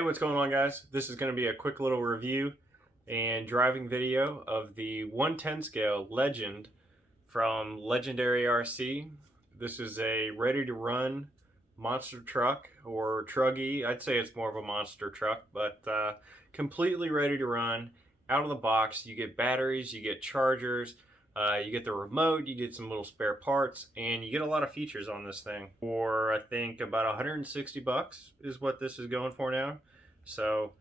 Hey, what's going on, guys? This is going to be a quick little review and driving video of the 110 scale Legend from Legendary RC. This is a ready-to-run monster truck, or truggy. I'd say it's more of a monster truck, but completely ready to run. Out of the box, you get batteries, you get chargers, you get the remote, you get some little spare parts, and you get a lot of features on this thing. For I think about 160 bucks is what this is going for now. So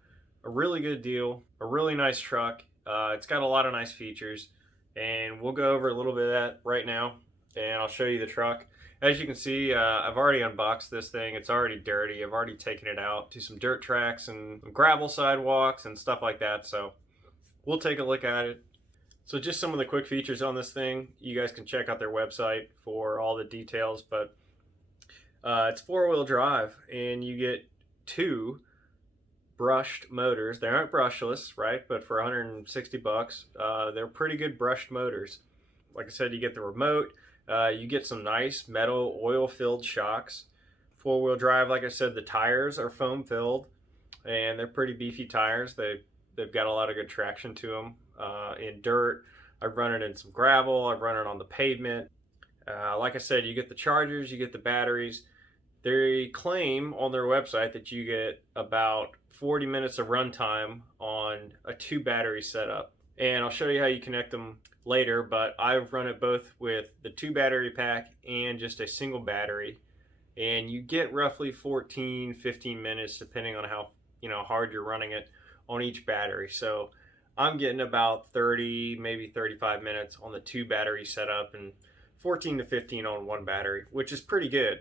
a really good deal, a really nice truck. It's got a lot of nice features, and we'll go over a little bit of that right now, and I'll show you the truck. As you can see, I've already unboxed this thing. It's already dirty. I've already taken it out to some dirt tracks and some gravel sidewalks and stuff like that. So we'll take a look at it. So just some of the quick features on this thing. You guys can check out their website for all the details, but it's four-wheel drive, and you get two brushed motors. They aren't brushless, right? But for 160 bucks, they're pretty good brushed motors. Like I said, you get the remote. You get some nice metal oil-filled shocks. Four-wheel drive, like I said, the tires are foam-filled, and they're pretty beefy tires. They've got a lot of good traction to them. In dirt, I've run it in some gravel, I've run it on the pavement. Like I said, you get the chargers, you get the batteries. They claim on their website that you get about 40 minutes of runtime on a 2 battery setup. And I'll show you how you connect them later, but I've run it both with the 2 battery pack and just a single battery. And you get roughly 14-15 minutes depending on how hard you're running it on each battery. So I'm getting about 30, maybe 35 minutes on the 2 battery setup, and 14 to 15 on 1 battery, which is pretty good.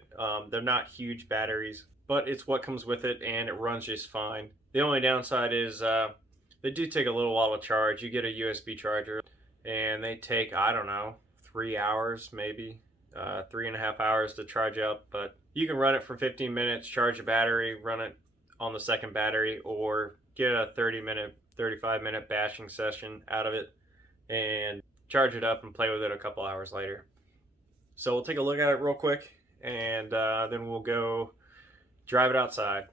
They're not huge batteries, but it's what comes with it, and it runs just fine. The only downside is they do take a little while to charge. You get a USB charger, and they take, I don't know, 3 hours, maybe 3.5 hours to charge up. But you can run it for 15 minutes, charge a battery, run it on the second battery, or get a 35-minute bashing session out of it and charge it up and play with it a couple hours later. So we'll take a look at it real quick, and then we'll go drive it outside.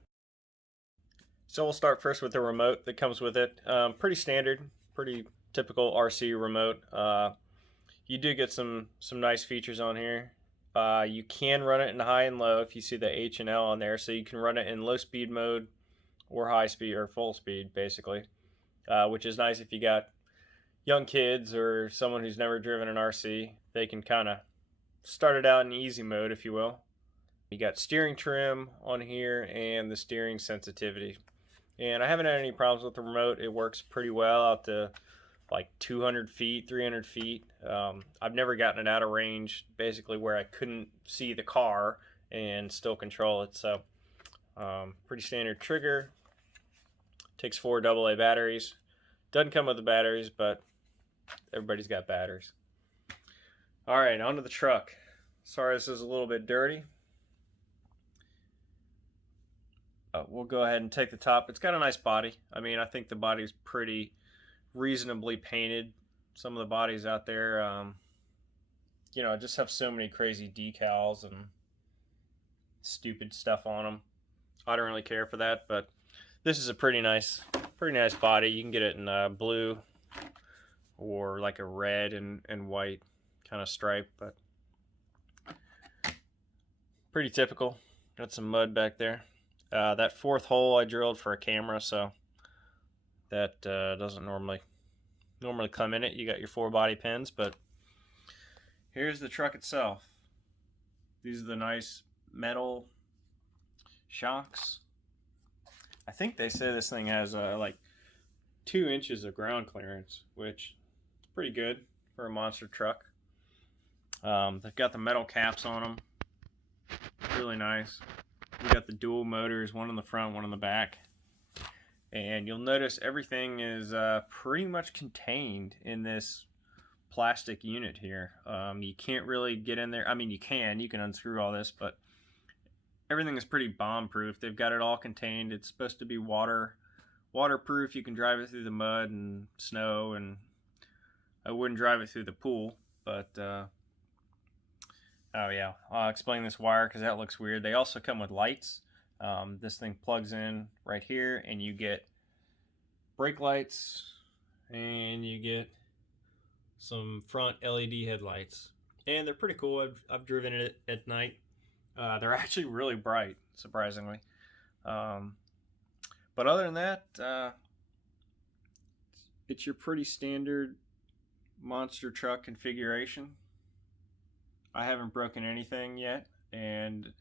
So we'll start first with the remote that comes with it. Pretty standard, pretty typical RC remote. You do get some nice features on here. You can run it in high and low if you see the H and L on there. So you can run it in low speed mode or high speed, or full speed basically, which is nice if you got young kids or someone who's never driven an RC. They can kind of start it out in easy mode, if you will. You got steering trim on here and the steering sensitivity. And I haven't had any problems with the remote. It works pretty well out to like 200 feet, 300 feet. I've never gotten it out of range, basically where I couldn't see the car and still control it. So pretty standard trigger. Takes 4 AA batteries. Doesn't come with the batteries, but everybody's got batteries. All right, onto the truck. Sorry this is a little bit dirty. We'll go ahead and take the top. It's got a nice body. I mean, I think the body's pretty reasonably painted. Some of the bodies out there, just have so many crazy decals and stupid stuff on them. I don't really care for that, but this is a pretty nice body. You can get it in blue or like a red and white kind of stripe, but pretty typical. Got some mud back there. That 4th hole I drilled for a camera, so that doesn't normally come in it. You got your 4 body pins, but here's the truck itself. These are the nice metal shocks. I think they say this thing has like 2 inches of ground clearance, which is pretty good for a monster truck. They've got the metal caps on them. Really nice. We got the dual motors, one on the front, one on the back. And you'll notice everything is pretty much contained in this plastic unit here. You can't really get in there. I mean, you can unscrew all this, but everything is pretty bomb-proof. They've got it all contained. It's supposed to be waterproof. You can drive it through the mud and snow, and I wouldn't drive it through the pool, but oh yeah, I'll explain this wire because that looks weird. They also come with lights. This thing plugs in right here, and you get brake lights, and you get some front LED headlights, and they're pretty cool. I've driven it at night. They're actually really bright, surprisingly. But other than that, it's your pretty standard monster truck configuration. I haven't broken anything yet, and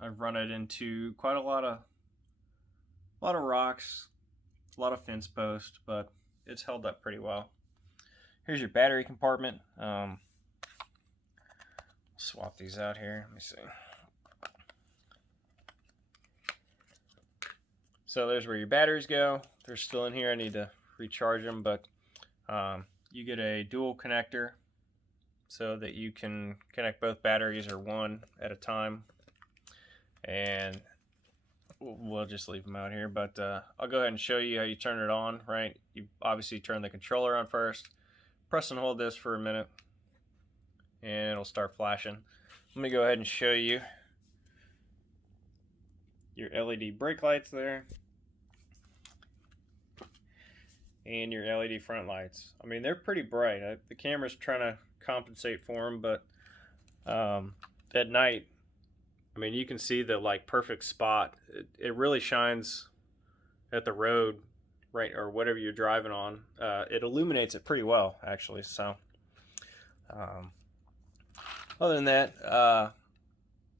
I've run it into quite a lot of rocks, a lot of fence posts, but it's held up pretty well. Here's your battery compartment. Swap these out here. Let me see. So there's where your batteries go. They're still in here. I need to recharge them, but you get a dual connector so that you can connect both batteries or one at a time. And we'll just leave them out here, but I'll go ahead and show you how you turn it on, right? You obviously turn the controller on first. Press and hold this for a minute, and it'll start flashing. Let me go ahead and show you your LED brake lights there, and your LED front lights. I mean, they're pretty bright. The camera's trying to compensate for them, but at night, I mean, you can see the like perfect spot. It really shines at the road, right, or whatever you're driving on. It illuminates it pretty well, actually. So other than that,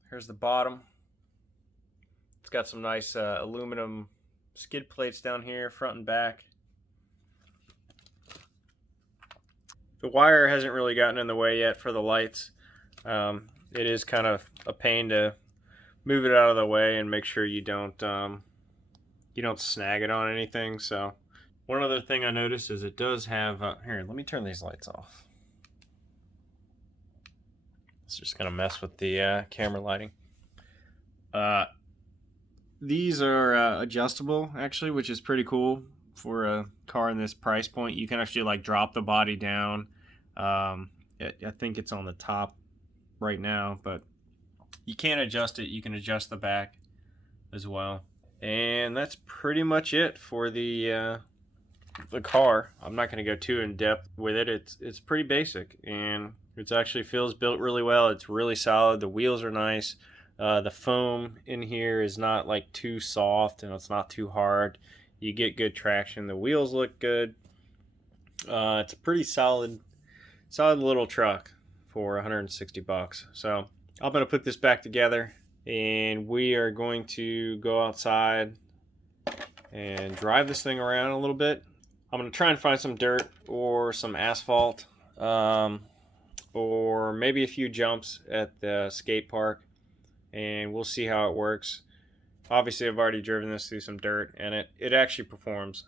here's the bottom. It's got some nice aluminum skid plates down here, front and back. The wire hasn't really gotten in the way yet for the lights. It is kind of a pain to move it out of the way and make sure you don't snag it on anything. So one other thing I noticed is it does have here, let me turn these lights off. It's just gonna mess with the camera lighting. These are adjustable, actually, which is pretty cool for a car in this price point. You can actually like drop the body down. I think it's on the top right now, but you can't adjust it. You can adjust the back as well. And that's pretty much it for the car. I'm not going to go too in depth with it. It's pretty basic, and it actually feels built really well. It's really solid. The wheels are nice. The foam in here is not like too soft, and it's not too hard. You get good traction. The wheels look good. It's a pretty solid little truck for 160 bucks. So I'm going to put this back together, and we are going to go outside and drive this thing around a little bit. I'm going to try and find some dirt or some asphalt, or maybe a few jumps at the skate park, and we'll see how it works. Obviously, I've already driven this through some dirt, and it actually performs.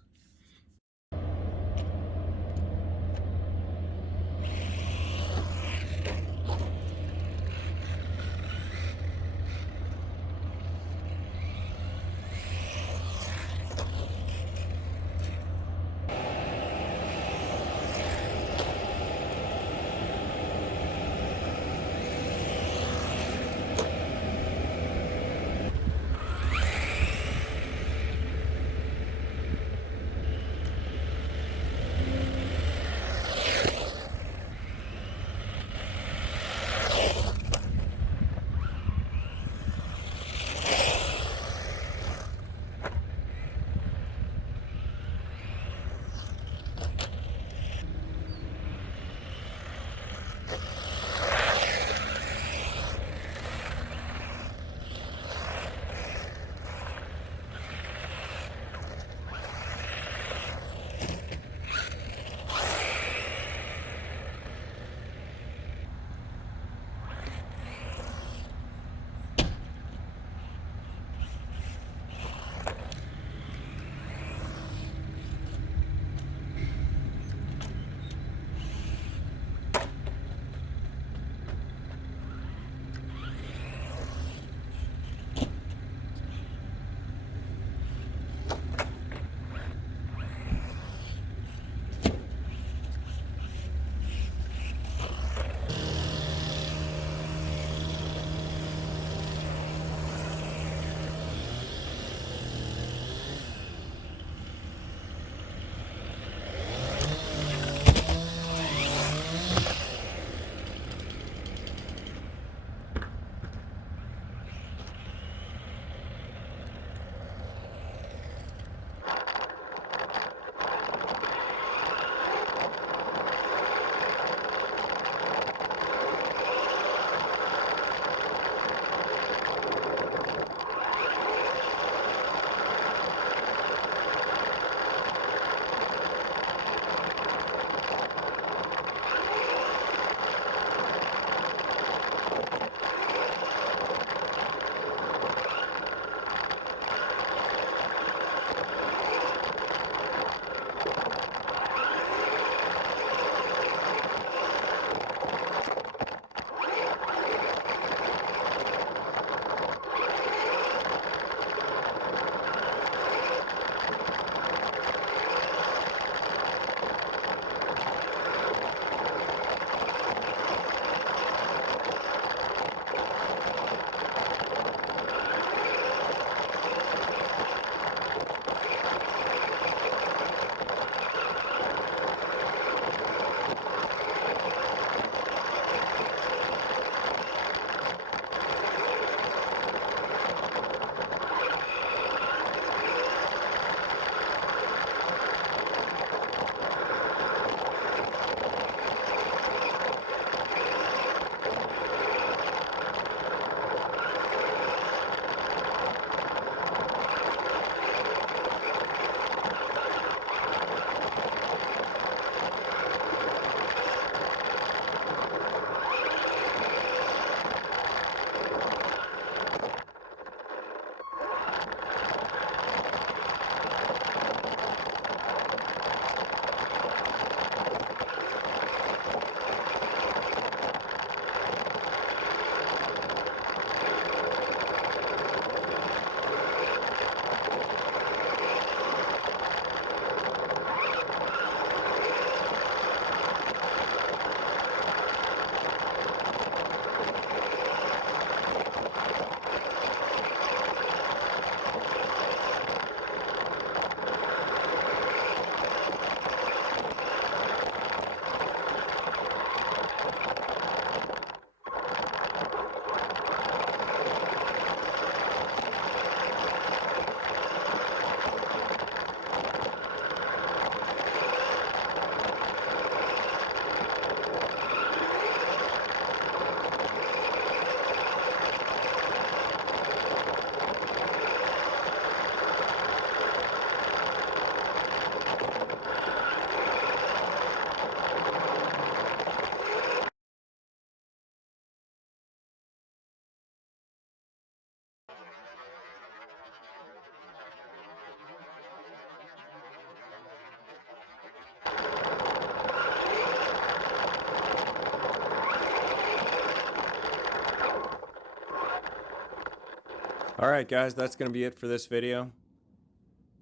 Alright guys, that's going to be it for this video.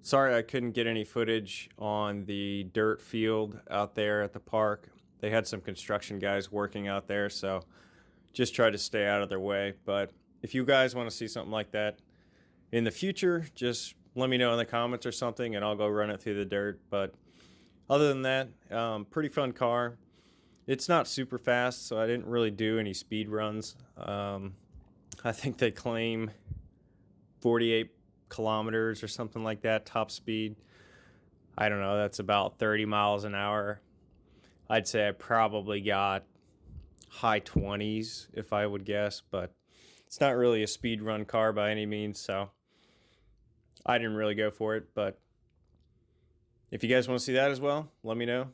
Sorry I couldn't get any footage on the dirt field out there at the park. They had some construction guys working out there, so just try to stay out of their way. But if you guys want to see something like that in the future, just let me know in the comments or something and I'll go run it through the dirt. But other than that, pretty fun car. It's not super fast, so I didn't really do any speed runs. I think they claim 48 kilometers or something like that top speed. I don't know, that's about 30 miles an hour. I'd say I probably got high 20s if I would guess, but it's not really a speed run car by any means, so I didn't really go for it. But if you guys want to see that as well, let me know.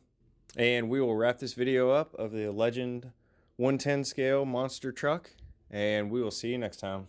And we will wrap this video up of the Legend 110 scale monster truck, and we will see you next time.